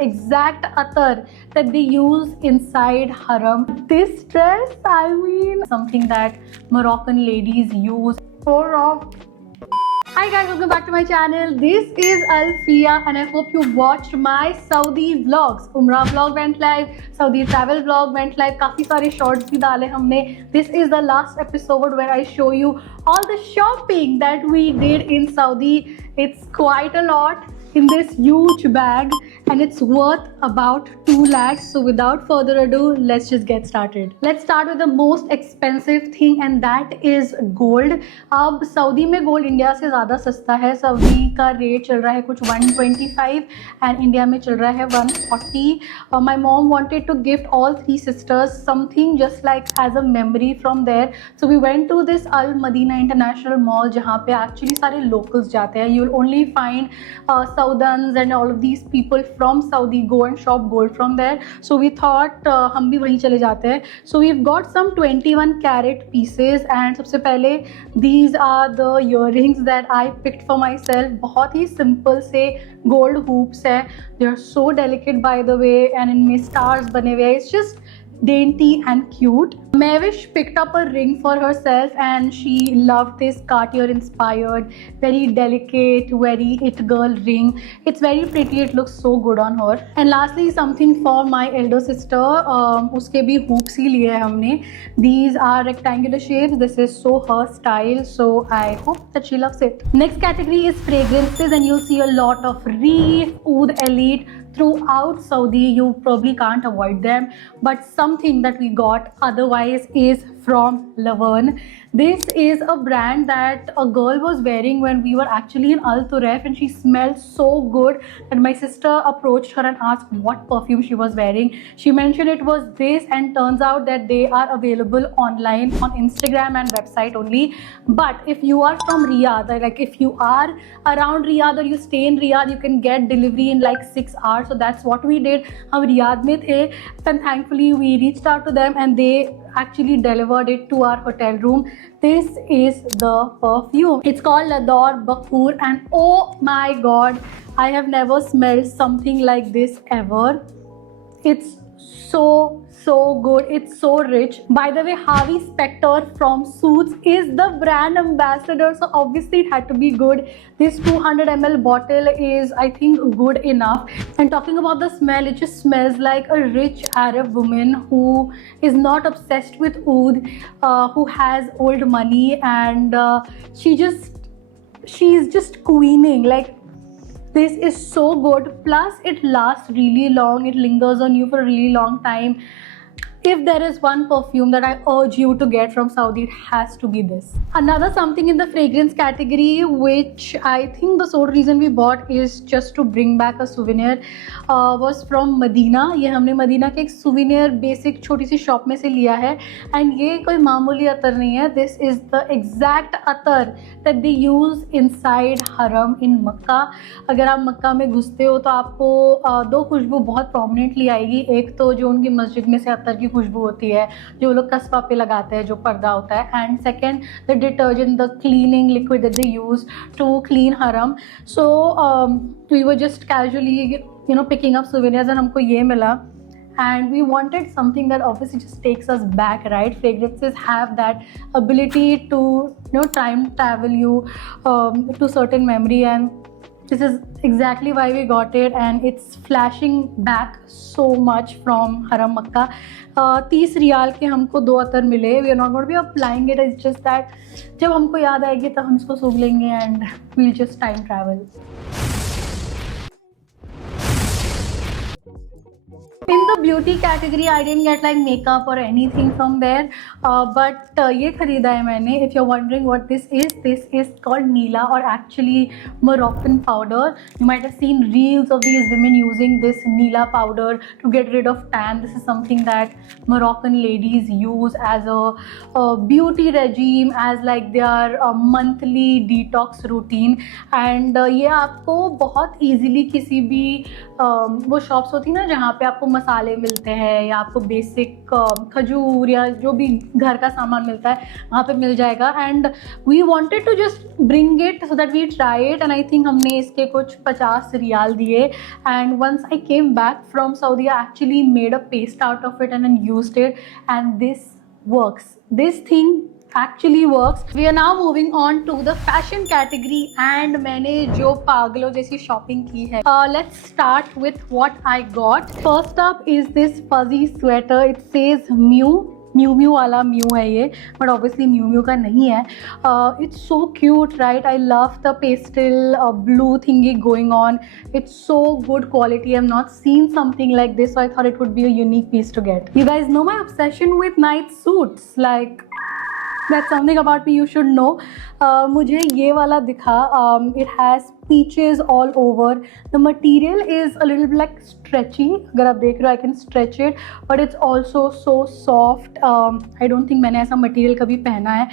exact attar that they use inside haram. This dress, I mean, something that Moroccan ladies use. Hi guys, welcome back to my channel. This is Alfia and I hope you watched my Saudi vlogs. Umrah vlog went live, Saudi travel vlog went live. काफी सारे shorts भी डाले हमने. This is the last episode where I show you all the shopping that we did in Saudi. It's quite a lot in this huge bag and it's worth about 2 lakhs. So without further ado, let's just get started. Let's start with the most expensive thing and that is gold. अब Saudi में gold India से ज़्यादा सस्ता है. Saudi का rate चल रहा है कुछ 125 एंड इंडिया में चल रहा है 140. My mom wanted to gift all 3 sisters something just like as a memory from there. So we went to this Al Madina International Mall जहाँ पे actually सारे locals जाते हैं. You will only find Saudans and all of these people from Saudi go and shop gold from there. So we thought हम भी वहीं चले जाते हैं. So we've got some 21 carat pieces and सबसे पहले these are the earrings that I picked for myself. बहुत ही simple से gold hoops है. They are so delicate by the way and इनमें stars बने हुए हैं. It's just dainty and cute. Mavish picked up a ring for herself and she loved this Cartier inspired, very delicate, very it girl ring. It's very pretty, it looks so good on her. And lastly something for my elder sister. उसके भी hoops ही लिए हैं हमने. These are rectangular shapes. This is so her style, so I hope that she loves it. Next category is fragrances and you'll see a lot of Reef, Oud Elite throughout Saudi. You probably can't avoid them, but something that we got otherwise is from Laverne. This is a brand that a girl was wearing when we were actually in Al Turef and she smelled so good that my sister approached her and asked what perfume she was wearing. She mentioned it was this and turns out that they are available online on Instagram and website only. But if you are from Riyadh, like if you are around Riyadh or you stay in Riyadh, you can get delivery in like 6 hours. So that's what we did. हम Riyadh में थे and thankfully we reached out to them and they actually delivered it to our hotel room. This is the perfume. It's called Lador Bakur and oh my god, I have never smelled something like this ever. It's so good. It's so rich. By the way, Harvey Specter from Suits is the brand ambassador, so obviously it had to be good. This 200 ml bottle is, I think, good enough. And talking about the smell, it just smells like a rich Arab woman who is not obsessed with oud, who has old money, and she's just queening. Like, this is so good. Plus, it lasts really long. It lingers on you for a really long time. If there is one perfume that I urge you to get from Saudi, it has to be this. Another something in the fragrance category, which I think the sole reason we bought is just to bring back a souvenir, was from Medina. ये हमने Medina के एक souvenir basic छोटी सी shop में से लिया है. And ये कोई मामूली अतर नहीं है. This is the exact Atar that they use inside haram in Makkah. अगर आप मक्का में घुसते हो तो आपको 2 खुशबू बहुत prominently आएगी. एक तो जो उनकी मस्जिद में से अतर की खुशबू होती है जो लोग कस्बा पे लगाते हैं, जो पर्दा होता है, and second the detergent, the cleaning liquid that they use to clean Haram. So we were just casually picking up souvenirs and हमको ये मिला and we wanted something that obviously just takes us back, right? Fragrances have that ability to time travel you to certain memory, and this is exactly why we got it and it's flashing back so much from Haram Makkah. 30 riyal के हमको 2 अतर मिले. We are not going to be applying it. It's just that जब हमको याद आएगी तब हम इसको सूंघ लेंगे and we'll just time travel. In the beauty category, I didn't get like makeup or anything from there, but ये खरीदा है मैंने. If you're wondering what this is called Neela, or actually Moroccan powder. You might have seen reels of these women using this Neela powder to get rid of tan. This is something that Moroccan ladies use as a beauty regime, as like their monthly detox routine. And ये आपको बहुत easily किसी भी वो shops होती है ना जहाँ पे आपको मसाले मिलते हैं या आपको बेसिक खजूर या जो भी घर का सामान मिलता है वहाँ पे मिल जाएगा. And we wanted to just bring it so that we try it. And I think हमने इसके कुछ 50 रियाल दिए. And once I came back from Saudi I actually made a paste out of it and used it. And this works. This thing actually works. We are now moving on to the fashion category and मैंने जो पागलों जैसी shopping की है. Let's start with what I got. First up is this fuzzy sweater. It says Miu Miu वाला Miu है ये, but obviously Miu Miu का नहीं है. It's so cute, right? I love the pastel blue thingy going on. It's so good quality. I've not seen something like this, so I thought it would be a unique piece to get. You guys know my obsession with night suits. Like, that's something about me you should know. मुझे ये वाला दिखा. It has peaches all over. The material is a little bit like stretchy. अगर आप देख रहे हो I can stretch it, but it's also so soft. I don't think मैंने ऐसा material कभी पहना है.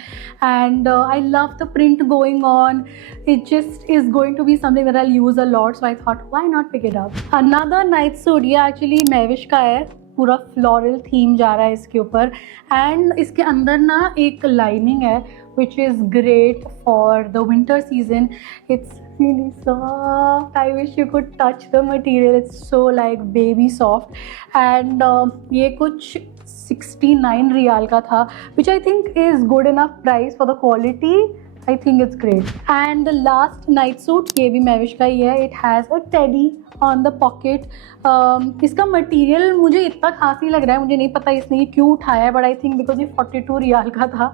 And I love the print going on. It just is going to be something that I'll use a lot. So I thought, why not pick it up? Another night suit. ये actually Mavish का है. पूरा floral theme जा रहा है इसके ऊपर. And इसके अंदर ना एक लाइनिंग है which is great for the winter season. It's really soft. I wish you could touch the material. It's so like baby soft. And ये कुछ 69 रियाल का था, which I think is good enough price for the quality. I think it's great. And the last night suit, ये भी Mavish का ही है. It has a teddy on the pocket. इसका material मुझे इतना खास नहीं लग रहा है. मुझे नहीं पता इसने ये क्यों उठाया है, बट आई थिंक बिकॉज ये 42 रियाल का था,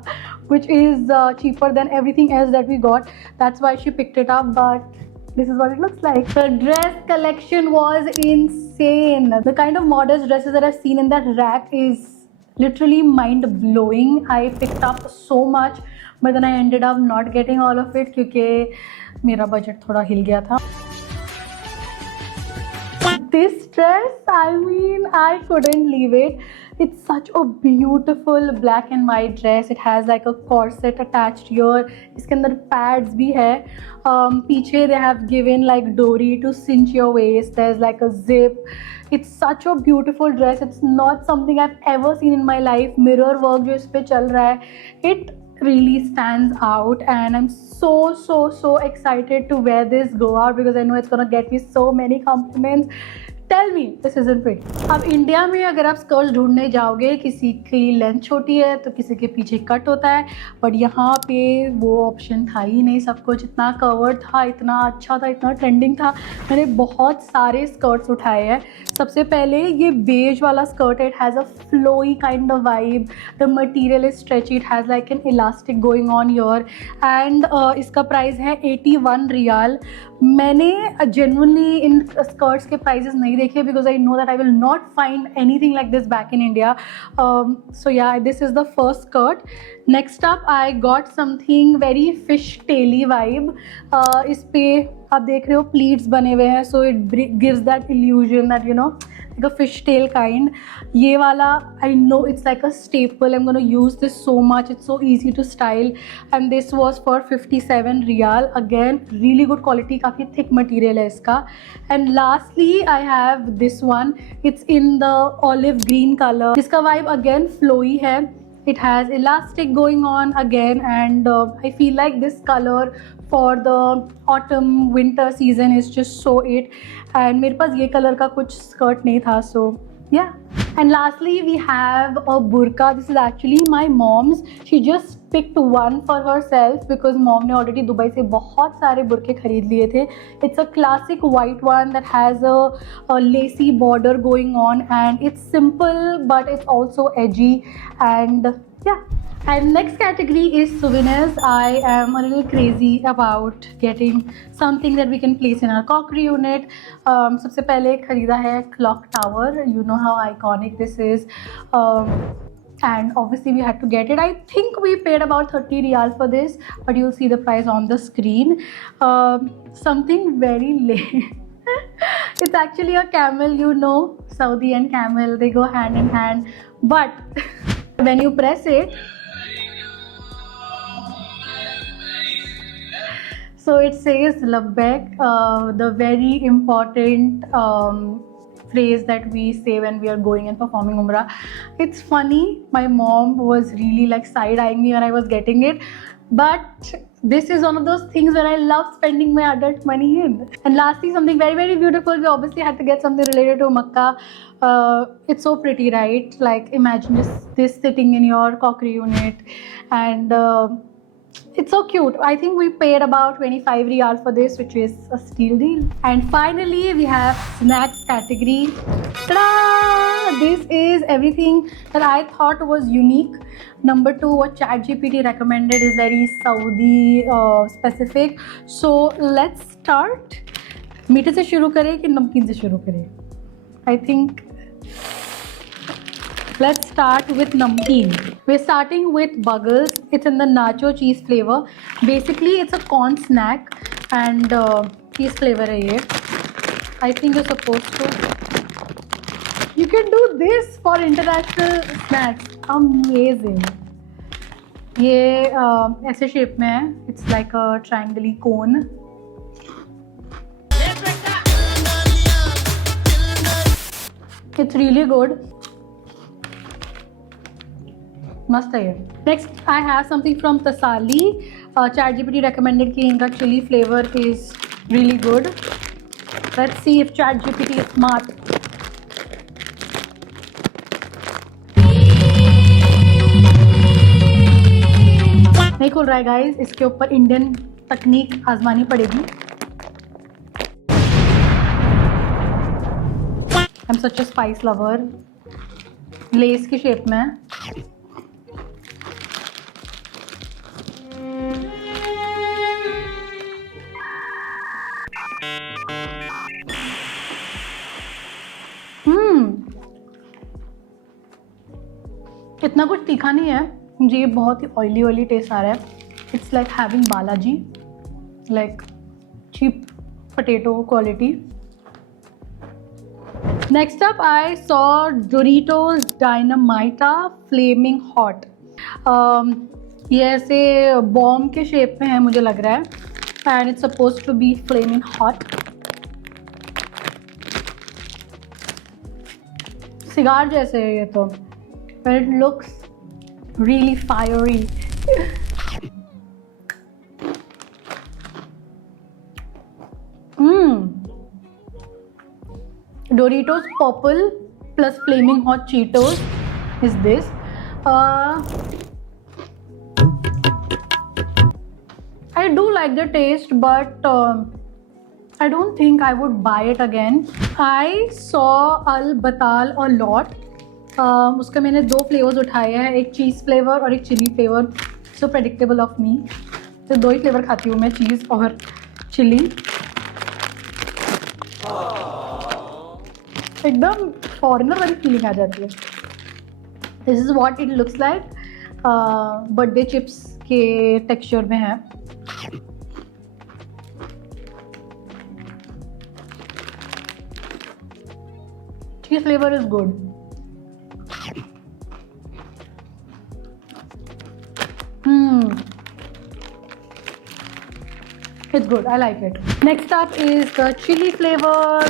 which is cheaper than everything else that we got. That's why she picked it up. But this is what it looks like. The dress collection was insane. The kind of modest dresses that I've seen in that rack is literally mind blowing. I picked up so much, but then I ended up not getting all of it क्योंकि मेरा budget थोड़ा हिल गया था. This dress, I mean, I couldn't leave it. It's such a beautiful black and white dress. It has like a corset attached here. इसके अंदर pads भी है. पीछे they have given like dory to cinch your waist. There's like a zip. It's such a beautiful dress. It's not something I've ever seen in my life. Mirror work जो इस पे चल रहा है, it really stands out, and I'm so excited to wear this go out because I know it's gonna get me so many compliments. Tell me this isn't pretty. अब India में अगर आप स्कर्ट्स ढूंढने जाओगे, किसी की लेंथ छोटी है तो किसी के पीछे कट होता है, बट यहाँ पे वो ऑप्शन था ही नहीं. सब कुछ इतना कवर्ड था, इतना अच्छा था, इतना ट्रेंडिंग था. मैंने बहुत सारे स्कर्ट्स उठाए हैं. सबसे पहले ये बेज वाला स्कर्ट है. It has a flowy kind of vibe. The material is stretchy. It has like an elastic going on your. And इसका प्राइस है 81 रियाल. मैंने जेन्युइनली इन स्कर्ट्स के प्राइजेस नहीं देखे because I know that I will not find anything like this back in India. So yeah, this is the first skirt. Next up I got something very fish taily vibe. इस पे आप देख रहे हो pleats बने हुए हैं, so it gives that illusion that you know like a fish tail kind. ये वाला I know it's like a staple. I'm gonna use this so much. It's so easy to style. And this was for 57 riyal. Again really good quality. काफ़ी thick material है इसका. And lastly I have this one. It's in the olive green color. इसका vibe again flowy है. It has elastic going on again, and I feel like this color for the autumn winter season is just so it. And मेरे पास ये colour का कुछ skirt नहीं था, so yeah. And lastly we have a burqa. This is actually my mom's. She just picked one for herself because mom ने already Dubai से बहुत सारे बुरके खरीद लिए थे. It's a classic white one that has a lacy border going on, and it's simple but it's also edgy. And yeah. And next category is souvenirs. I am a little crazy about getting something that we can place in our crockery unit. सबसे पहले खरीदा है clock tower. You know how iconic this is. And obviously we had to get it. I think we paid about 30 riyal for this, but you'll see the price on the screen. Something very lame. It's actually a camel. You know, Saudi and camel, they go hand in hand. But when you press it, so it says Labbaik, the very important phrase that we say when we are going and performing Umrah. It's funny. My mom was really like side-eyeing me when I was getting it, but this is one of those things where I love spending my adult money in. And lastly, something very, very beautiful. We obviously had to get something related to Makkah. It's so pretty, right? Like imagine this sitting in your crockery unit, and it's so cute. I think we paid about 25 riyal for this, which is a steal deal. And finally, we have snacks category. Ta-da! This is everything that I thought was unique. Number 2, what ChatGPT recommended is very Saudi specific. So let's start. मीठे से शुरू करें कि नमकीन से शुरू करें? I think let's start with namkeen. We're starting with Buggles. It's in the nacho cheese flavor. Basically, it's a corn snack and cheese flavor है ये. I think you're supposed to. You can do this for international snacks. Amazing. ये ऐसे shape में है. It's like a triangle cone. It's really good. मस्त है ये. Next, I have something from Tasali. ChatGPT recommended कि इनका chili flavor is really good. Let's see if ChatGPT is smart. नहीं खुल रहा है guys. इसके ऊपर इंडियन तकनीक आजमानी पड़ेगी. I'm such a spice lover. Less की शेप में है. इतना कुछ तीखा नहीं है. मुझे ये बहुत ही ऑयली टेस्ट आ रहा है. It's like having Balaji, like cheap potato quality. Next up I saw Doritos Dinamita flaming hot. ये ऐसे बॉम्ब के शेप में है मुझे लग रहा है, and it's supposed to be flaming hot. Cigar जैसे है ये तो, but it looks really fiery. Doritos Purple plus Flaming Hot Cheetos is this. I do like the taste, but I don't think I would buy it again. I saw Al Batal a lot. उसका मैंने 2 flavours उठाए हैं, एक चीज़ flavour और एक chilli flavour. So predictable of me. तो 2 ही flavour खाती हूँ मैं, चीज़ और चिली. एकदम फॉरेनर वाली फीलिंग आ जाती है. This is what it looks like. Birthday chips के टेक्सचर में है. Cheese flavour is good. It's good. I like it. Next up is the chili flavor.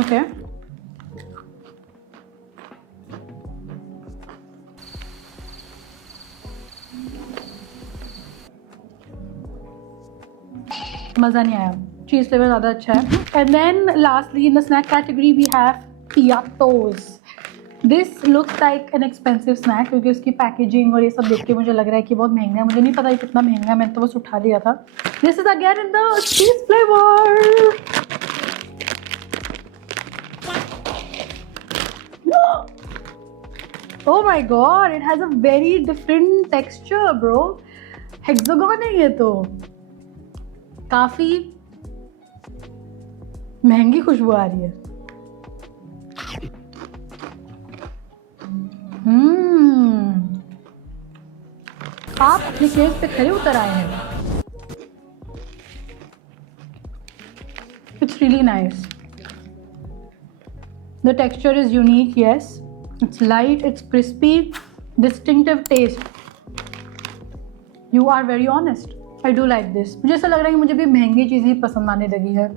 Okay. मज़ा नहीं आया. चीज़ फ्लेवर ज़्यादा अच्छा है. And then lastly in the snack category we have Piatos. This looks like an expensive snack क्योंकि उसकी packaging और ये सब देख के मुझे लग रहा है कि बहुत महंगा है. मुझे नहीं पता ये कितना महंगा है, मैंने तो बस उठा लिया था. This is again in the cheese flavor. Oh my god, it has a very different texture, bro. Hexagon है ये तो. काफ़ी महंगी खुशबू आ रही है. आप अपने केस पे खड़े उतर आए हैं. It's really nice. The texture is unique, yes. It's light, it's crispy, distinctive taste. You are very honest. I do like this. मुझे ऐसा लग रहा है कि मुझे भी महंगी चीज़ ही पसंद आने लगी है.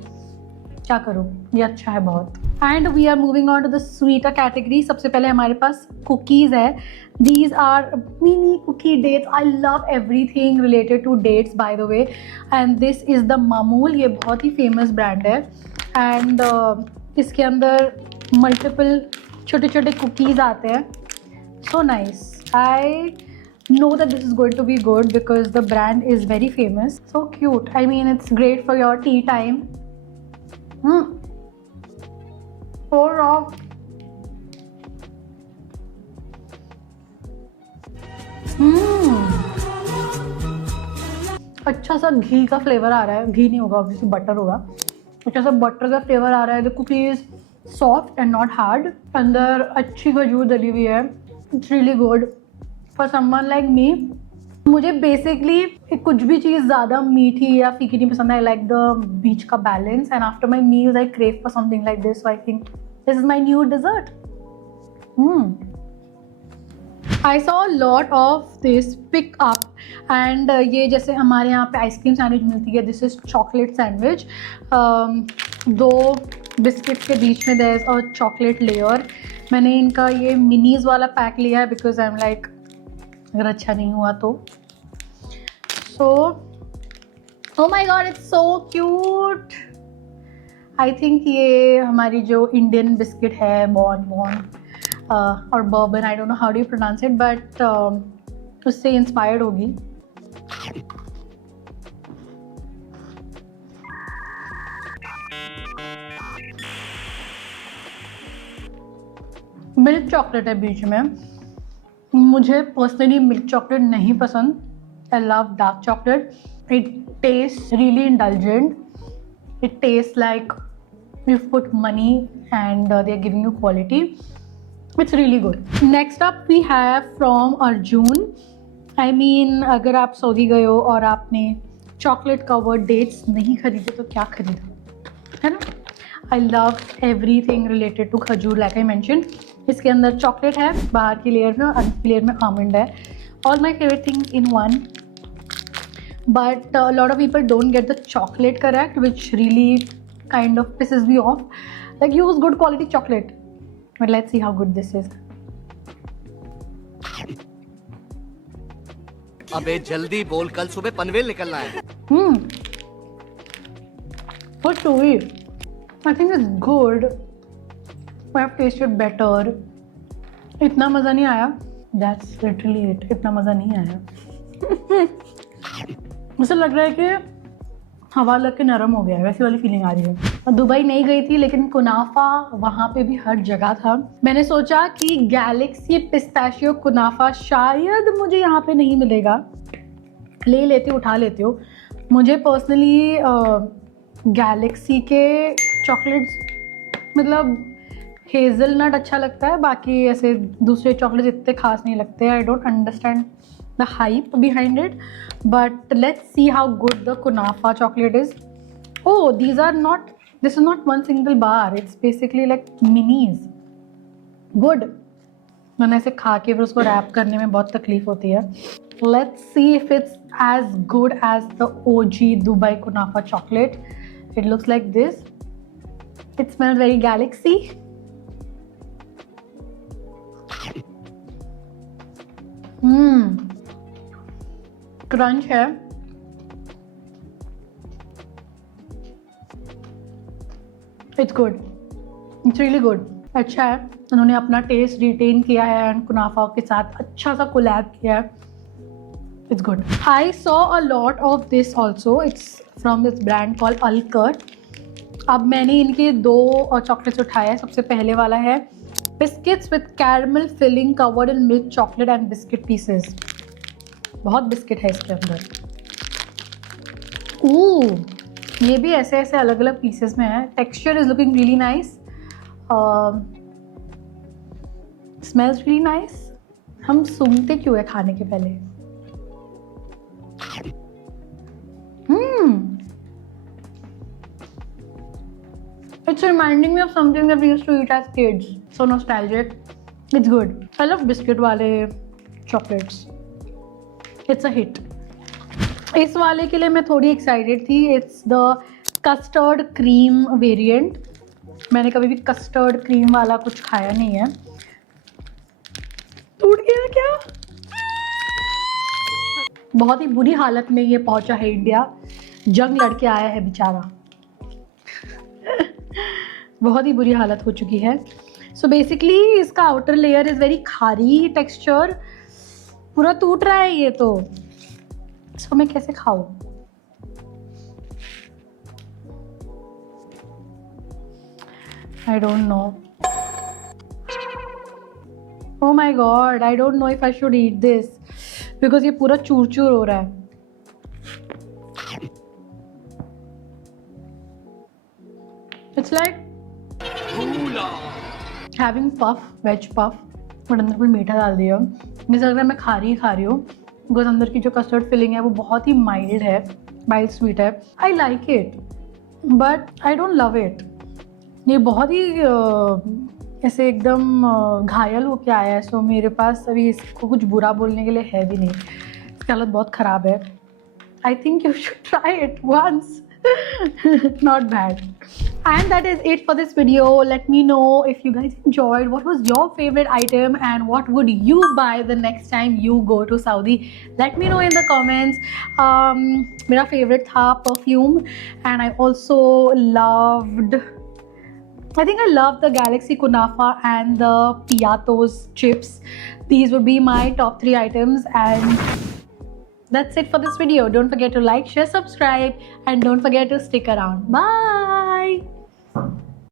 क्या करूँ, ये अच्छा है बहुत. And we are moving on to the sweeter category. सबसे पहले हमारे पास कुकीज़ है. These are mini cookie dates. I love everything related to dates by the way. And this is the maamoul. ये बहुत ही फेमस ब्रांड है. एंड इसके अंदर मल्टीपल छोटे छोटे कुकीज़ आते हैं. So nice. I know that this is going to be good because the brand is very famous. So cute. I mean, it's great for your tea time. Pour off. अच्छा सा घी का flavour आ रहा है. घी नहीं होगा, ऑब्वियसली बटर होगा. अच्छा सा बटर का फ्लेवर आ रहा है. The cookie is soft and not hard. अंदर अच्छी खजूर डली हुई है. It's really good for someone like me. मुझे बेसिकली कुछ भी चीज़ ज़्यादा मीठी या फीकी नहीं पसंद. आई लाइक द बीच का balance. And after my meals I crave for something like this. So I think this is my new dessert. I saw lot of this pick up. And ये जैसे हमारे यहाँ पे आइसक्रीम सैंडविच मिलती है. This is chocolate sandwich. 2 biscuit के बीच में there is a chocolate layer. मैंने इनका ये मिनीज वाला पैक लिया है बिकॉज आई एम लाइक अगर अच्छा नहीं हुआ तो. So oh my god, it's so cute. I think ये हमारी जो इंडियन बिस्किट है बॉन और bourbon, I don't know how do you pronounce it, but उससे इंस्पायर्ड होगी. मिल्क चॉकलेट है बीच में. मुझे पर्सनली मिल्क चॉकलेट नहीं पसंद. I love dark chocolate. It taste really indulgent. It taste like you put money and they are giving you quality. It's really good. Next up we have from Arjun. I mean अगर आप Saudi गए हो और आपने chocolate covered dates नहीं खरीदे तो क्या खरीदा, है ना. I love everything related to खजूर लाइक आई मैंशन. इसके अंदर चॉकलेट है बाहर की लेयर में और अंदर की लेयर में आमंड है. All my favourite thing in one. But lot of people don't get the chocolate correct which really kind of pisses me off. Like use good quality chocolate. But let's see how good this is. अबे जल्दी बोल, कल सुबह पनवेल निकलना है. What's to eat? I think it's good. I have tasted better. इतना मज़ा नहीं आया. That's literally it. इतना मज़ा नहीं आया. मुझे लग रहा है कि हवा लग के नरम हो गया है, वैसी वाली फीलिंग आ रही है. दुबई नहीं गई थी लेकिन कुनाफा वहाँ पे भी हर जगह था. मैंने सोचा कि गैलेक्सी पिस्ताशियो कुनाफा शायद मुझे यहाँ पे नहीं मिलेगा. ले लेती हूँ, उठा लेती हूँ. मुझे पर्सनली गैलेक्सी के चॉकलेट्स मतलब हेज़लनट अच्छा लगता है. बाकी ऐसे दूसरे चॉकलेट्स इतने खास नहीं लगते. I don't understand the hype behind it, but let's see how good the kunafa chocolate is. Oh, this is not one single bar. It's basically like minis. Good. मैंने ऐसे खा के फिर उसको रैप करने में बहुत तकलीफ होती है. Let's see if it's as good as the OG Dubai kunafa chocolate. It looks like this. It smells very galaxy. Crunch है. It's good. It's really good. अच्छा है. उन्होंने अपना टेस्ट रिटेन किया है एंड कुनाफा के साथ अच्छा सा कोलैब किया है. It's good. I saw a lot of this also. It's from this brand called Alcut. अब मैंने इनके 2 चॉकलेट्स उठाए हैं. सबसे पहले वाला है biscuits with caramel filling covered in milk chocolate and biscuit pieces. बहुत बिस्किट है इसके अंदर. ये भी ऐसे ऐसे अलग अलग पीसेस में है. Texture is looking really nice. Smells really nice. हम सूंघते क्यों है खाने के पहले. It's reminding me of something that we used to eat as kids. So nostalgic. It's good. I love biscuit wale chocolates. It's a hit. इस वाले के लिए मैं थोड़ी एक्साइटेड थी. It's the custard cream variant. मैंने कभी भी कस्टर्ड क्रीम वाला कुछ खाया नहीं है. टूट गया क्या? बहुत ही बुरी हालत में ये पहुंचा है इंडिया. जंग लड़के आया है बेचारा. बहुत ही बुरी हालत हो चुकी है. सो बेसिकली इसका outer layer is very Khari texture. पूरा टूट रहा है ये तो. इसको मैं कैसे खाऊं? I don't know. Oh my god, I don't know if I should eat this because ये पूरा चूर चूर हो रहा है. It's like having puff, veg puff, but अंदर कोई मीठा डाल दिया. मुझे लग रहा है मैं खा रही हूँ बिकॉज अंदर की जो कस्टर्ड फिलिंग है वो बहुत ही माइल्ड है, माइल्ड स्वीट है. I like it but I don't love it. ये बहुत ही ऐसे एकदम घायल होके आया है. सो मेरे पास अभी इसको कुछ बुरा बोलने के लिए है भी नहीं. इसकी हालत बहुत ख़राब है. I think you should try it once. Not bad. And that is it for this video. Let me know if you guys enjoyed. What was your favorite item and what would you buy the next time you go to Saudi? Let me know in the comments. मेरा favorite था perfume and I also loved, I think I love the Galaxy Kunafa and the Piatos chips. These would be my top 3 items and that's it for this video. Don't forget to like, share, subscribe and don't forget to stick around. Bye!